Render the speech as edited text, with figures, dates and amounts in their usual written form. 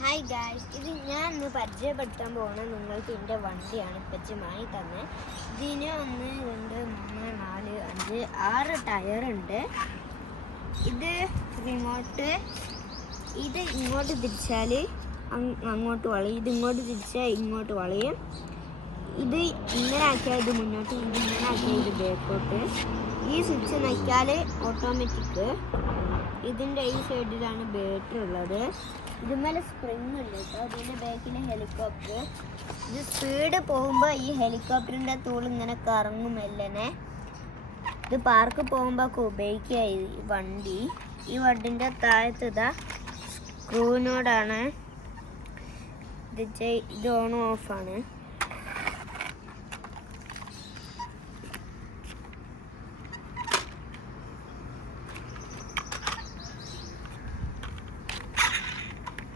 Hi guys, ഇത് ഞാൻ ഇന്ന് പരിചയപ്പെടുത്താൻ പോകുന്ന നിങ്ങൾക്ക് എൻ്റെ വണ്ടിയാണ് ഇപ്പച്ചുമായി തന്നെ. ഇതിന് 1, 2, 3, 4, 5, 6 ടയറുണ്ട്. ഇത് റിമോട്ട്. ഇത് ഇങ്ങോട്ട് തിരിച്ചാൽ അങ്ങോട്ട് വളയും, ഇത് ഇങ്ങോട്ട് തിരിച്ചാൽ ഇങ്ങോട്ട് വളയും. ഇത് ഇങ്ങനെ ആക്കിയാൽ ഇത് മുന്നോട്ട്, ഇത് ഇങ്ങനെ ആക്കിയാൽ ഇത് ബാക്കോട്ട്. ഈ സ്വിച്ച് നയിക്കാൽ ഓട്ടോമാറ്റിക്. ഇതിൻ്റെ ഈ സൈഡിലാണ് ബാറ്ററി ഉള്ളത്. ഇതുമേലെ സ്പ്രിങ് ഉണ്ട് കേട്ടോ. ഇതിൻ്റെ ബാക്കിലെ ഹെലികോപ്റ്റർ. ഇത് സ്പീഡ് പോകുമ്പോൾ ഈ ഹെലികോപ്റ്ററിൻ്റെ തൂൾ ഇങ്ങനെ കറങ്ങും മെല്ലനെ. ഇത് പാർക്ക് പോകുമ്പോൾ ഉപയോഗിക്കുക ഈ വണ്ടി. ഈ വണ്ടിൻ്റെ താഴത്ത് ഇതാ സ്ക്രൂവിനോടാണ് ഇത് ഓൺ ഓഫാണ്.